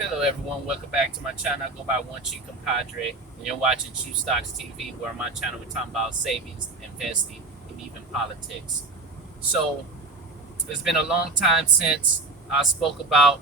Hello, everyone. Welcome back to my channel. I go by One Chief Compadre, and you're watching Chief Stocks TV, where on my channel we're talking about savings, investing, and even politics. So, it's been a long time since I spoke about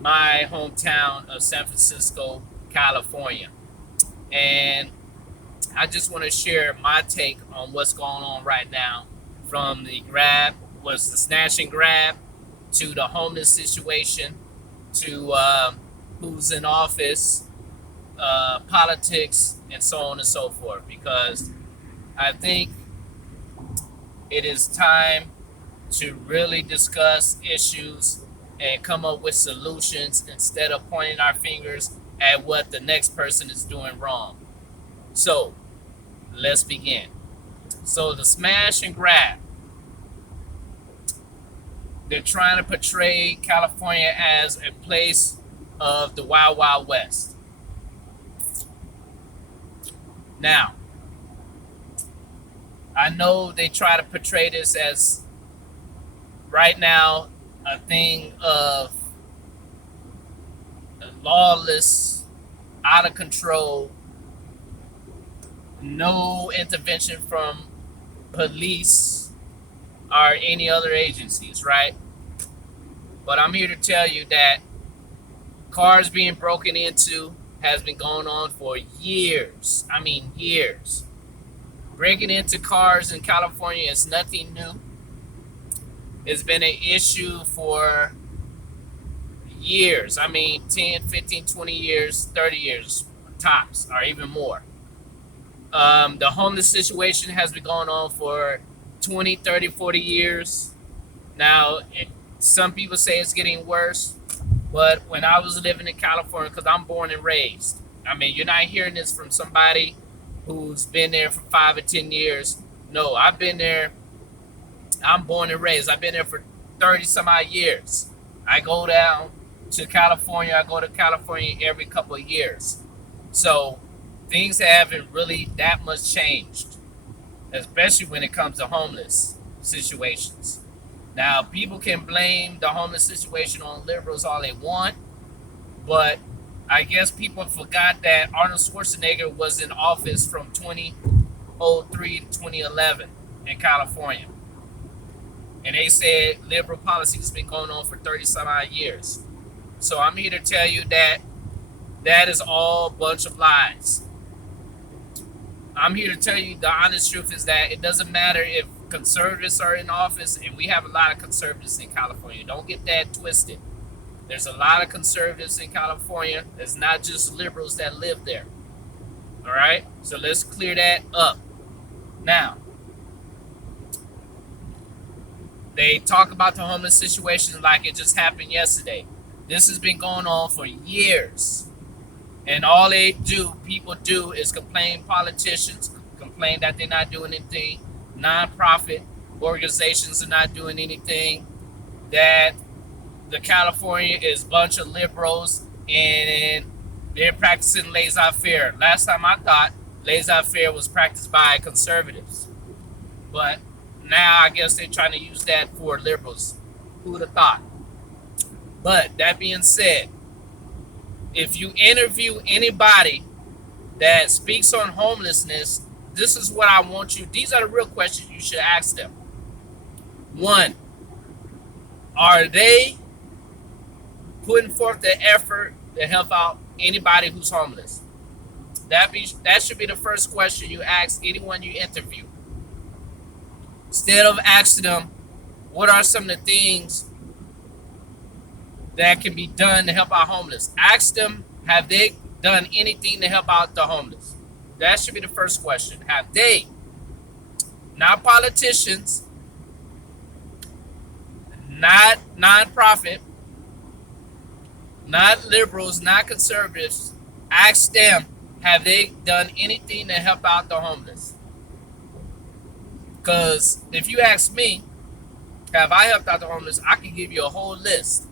my hometown of San Francisco, California. And I just want to share my take on what's going on right now from the snatch and grab, to the homeless situation, to who's in office, politics, and so on and so forth. Because I think it is time to really discuss issues and come up with solutions instead of pointing our fingers at what the next person is doing wrong. So let's begin. So the smash and grab, they're trying to portray California as a place of the Wild Wild West. Now, I know they try to portray this as right now a thing of lawless, out of control, no intervention from police or any other agencies, right? But I'm here to tell you that cars being broken into has been going on for years. I mean, years. Breaking into cars in California is nothing new. It's been an issue for years. I mean, 10, 15, 20 years, 30 years tops, or even more. The homeless situation has been going on for 20, 30, 40 years. Now, some people say it's getting worse, but when I was living in California, because I'm born and raised, I mean, you're not hearing this from somebody who's been there for 5 or 10 years. No, I've been there. I'm born and raised. I've been there for 30 some odd years. I go down to California. I go to California every couple of years. So things haven't really that much changed, especially when it comes to homeless situations. Now, people can blame the homeless situation on liberals all they want, but I guess people forgot that Arnold Schwarzenegger was in office from 2003 to 2011 in California. And they said liberal policy has been going on for 30 some odd years. So I'm here to tell you that that is all a bunch of lies. I'm here to tell you the honest truth is that it doesn't matter if conservatives are in office, and we have a lot of conservatives in California. Don't get that twisted. There's a lot of conservatives in California. It's not just liberals that live there. All right? So let's clear that up. Now, they talk about the homeless situation like it just happened yesterday. This has been going on for years. And all people do is complain, politicians complain that they're not doing anything. Nonprofit organizations are not doing anything. That the California is a bunch of liberals and they're practicing laissez-faire. Last time I thought laissez-faire was practiced by conservatives. But now I guess they're trying to use that for liberals. Who would have thought? But that being said, if you interview anybody that speaks on homelessness, this is what I want you. These are the real questions you should ask them. One, are they putting forth the effort to help out anybody who's homeless? That should be the first question you ask anyone you interview. Instead of asking them, what are some of the things that can be done to help out homeless? Ask them, have they done anything to help out the homeless? That should be the first question. Have they? Not politicians, not nonprofit, not liberals, not conservatives. Ask them, have they done anything to help out the homeless? Because if you ask me, have I helped out the homeless, I can give you a whole list.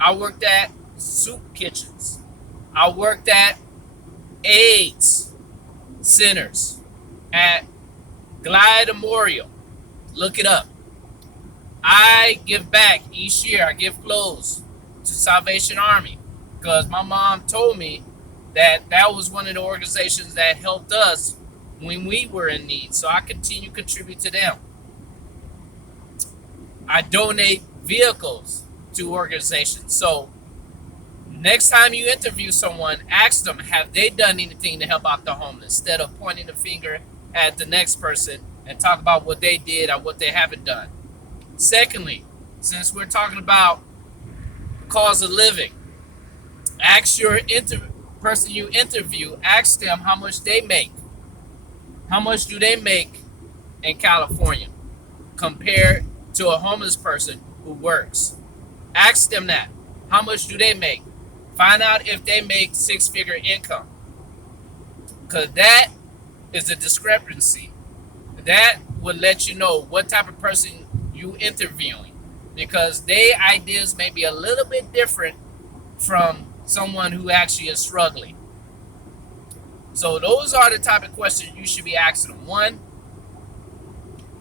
I worked at soup kitchens. I worked at AIDS centers, at Glide Memorial. Look it up. I give back each year. I give clothes to Salvation Army. because my mom told me that that was one of the organizations that helped us when we were in need. So I continue to contribute to them. I donate vehicles to organizations. So next time you interview someone, ask them, have they done anything to help out the homeless? Instead of pointing the finger at the next person and talk about what they did or what they haven't done. Secondly, since we're talking about cost of living, ask your person you interview, ask them how much they make. How much do they make in California compared to a homeless person who works? Ask them that. How much do they make? Find out if they make six-figure income. Because that is a discrepancy. That will let you know what type of person you interviewing. Because their ideas may be a little bit different from someone who actually is struggling. So those are the type of questions you should be asking them. One,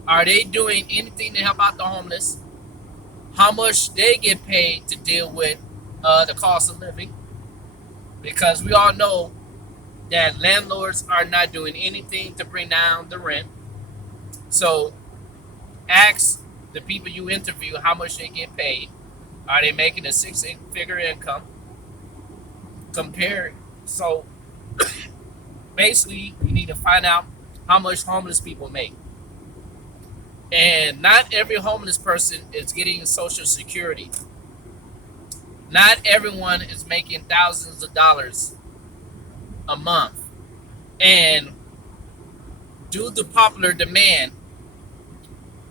are they doing anything to help out the homeless? How much they get paid to deal with the cost of living? Because we all know that landlords are not doing anything to bring down the rent. So ask the people you interview how much they get paid. Are they making a six-figure income? Compare. So basically, you need to find out how much homeless people make. And not every homeless person is getting Social Security. Not everyone is making thousands of dollars a month. And due to popular demand,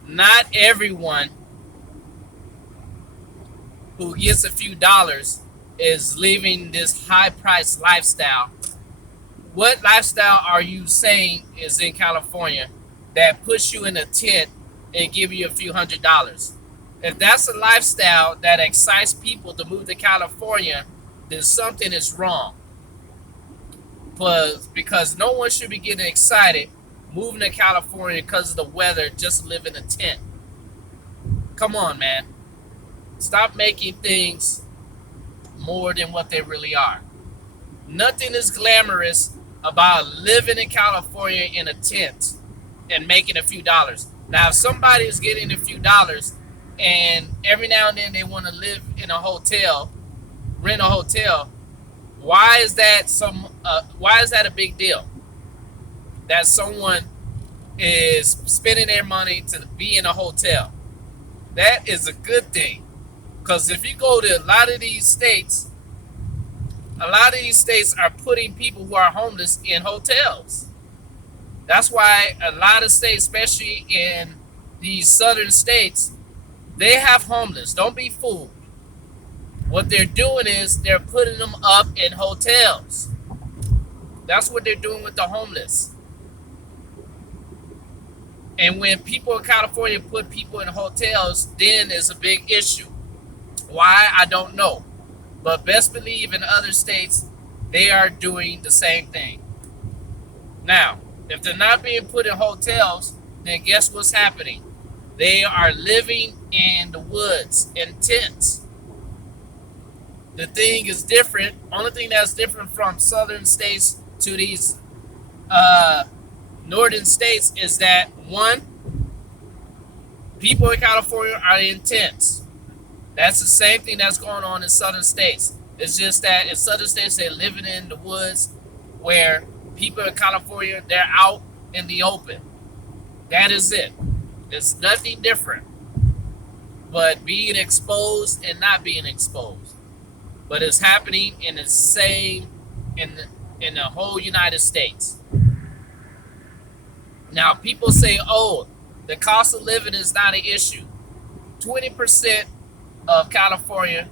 not everyone who gets a few dollars is living this high-priced lifestyle. What lifestyle are you saying is in California that puts you in a tent and give you a few $100s? If that's a lifestyle that excites people to move to California, then something is wrong. Because no one should be getting excited moving to California because of the weather just to live in a tent. Come on, man. Stop making things more than what they really are. Nothing is glamorous about living in California in a tent and making a few dollars. Now, if somebody is getting a few dollars and every now and then they want to live in a hotel, rent a hotel, why is that a big deal? That someone is spending their money to be in a hotel. That is a good thing. Because if you go to a lot of these states are putting people who are homeless in hotels. That's why a lot of states, especially in these southern states, they have homeless. Don't be fooled. What they're doing is they're putting them up in hotels. That's what they're doing with the homeless. And when people in California put people in hotels, then it's a big issue. Why? I don't know. But best believe in other states, they are doing the same thing. Now, if they're not being put in hotels, then guess what's happening? They are living in the woods, in tents. The thing is different. Only thing that's different from southern states to these northern states is that, one, people in California are in tents. That's the same thing that's going on in southern states. It's just that in southern states, they're living in the woods, where people in California, they're out in the open. That is it. It's nothing different but being exposed and not being exposed. But it's happening in the same, in the whole United States. Now, people say, oh, the cost of living is not an issue. 20% of California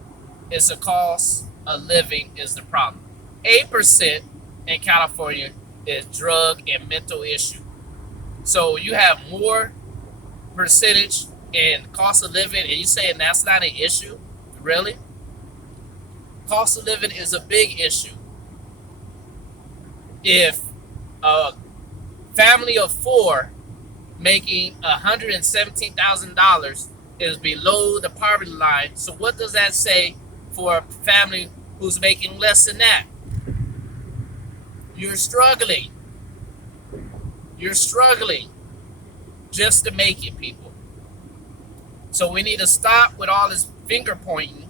is the cost of living is the problem. 8% in California is drug and mental issue. So you have more percentage in cost of living, and you saying that's not an issue? Really? Cost of living is a big issue. If a family of four making $117,000 is below the poverty line, so what does that say for a family who's making less than that. You're struggling. You're struggling just to make it, people. So we need to stop with all this finger pointing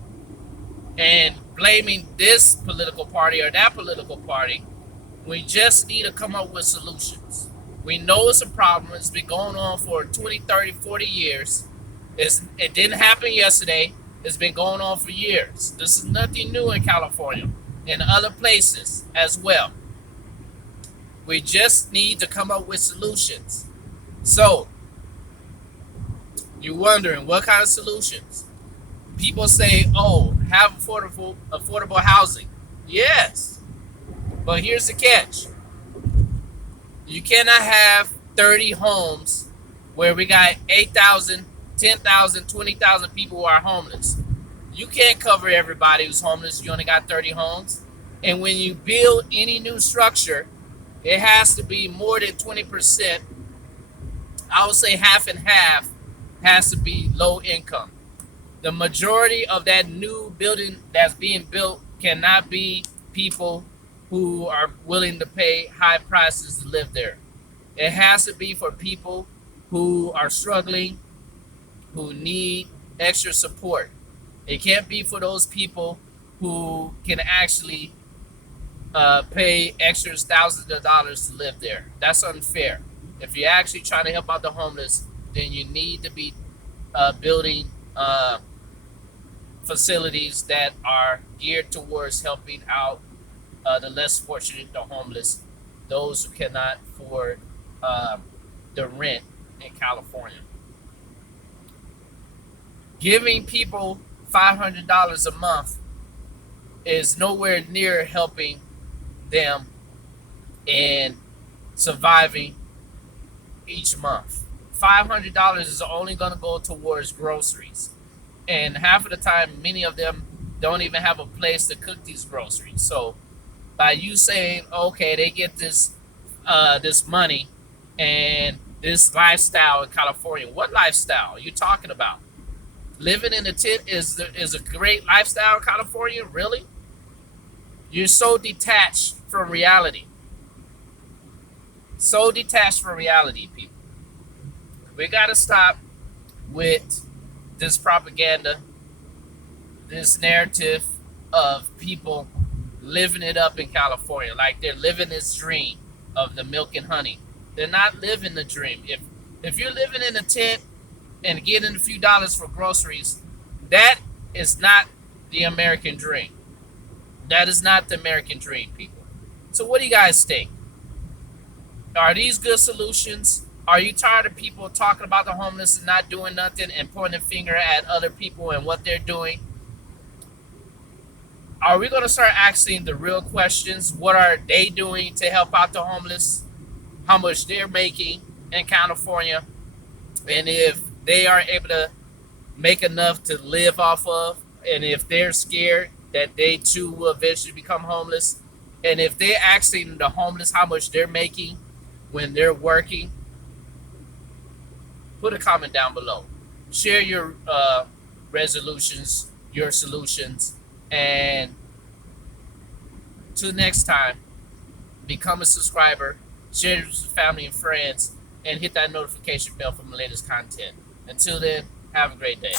and blaming this political party or that political party. We just need to come up with solutions. We know it's a problem. It's been going on for 20, 30, 40 years. It didn't happen yesterday. It's been going on for years. This is nothing new in California and other places as well. We just need to come up with solutions. So, you're wondering what kind of solutions? People say, oh, have affordable housing. Yes. But here's the catch. You cannot have 30 homes where we got 8,000, 10,000, 20,000 people who are homeless. You can't cover everybody who's homeless. You only got 30 homes. And when you build any new structure, it has to be more than 20%. I would say half and half has to be low income. The majority of that new building that's being built cannot be people who are willing to pay high prices to live there. It has to be for people who are struggling, who need extra support. It can't be for those people who can actually pay extra thousands of dollars to live there. That's unfair. If you're actually trying to help out the homeless, then you need to be building facilities that are geared towards helping out the less fortunate, the homeless, those who cannot afford the rent in California. Giving people $500 a month is nowhere near helping them in surviving each month. $500 is only going to go towards groceries. And half of the time, many of them don't even have a place to cook these groceries. So by you saying, okay, they get this money and this lifestyle in California, what lifestyle are you talking about? Living in a tent is a great lifestyle in California? Really? You're so detached from reality. So detached from reality, people. We got to stop with this propaganda, this narrative of people living it up in California, like they're living this dream of the milk and honey. They're not living the dream. If you're living in a tent and getting a few dollars for groceries, that is not the American dream. That is not the American dream, people. So what do you guys think? Are these good solutions? Are you tired of people talking about the homeless and not doing nothing and pointing a finger at other people and what they're doing? Are we going to start asking the real questions? What are they doing to help out the homeless? How much they're making in California? And if they are able to make enough to live off of, and if they're scared that they too will eventually become homeless, and if they're asking the homeless how much they're making when they're working, put a comment down below. Share your resolutions, your solutions, and till next time, become a subscriber, share it with family and friends, and hit that notification bell for my latest content. Until then, have a great day.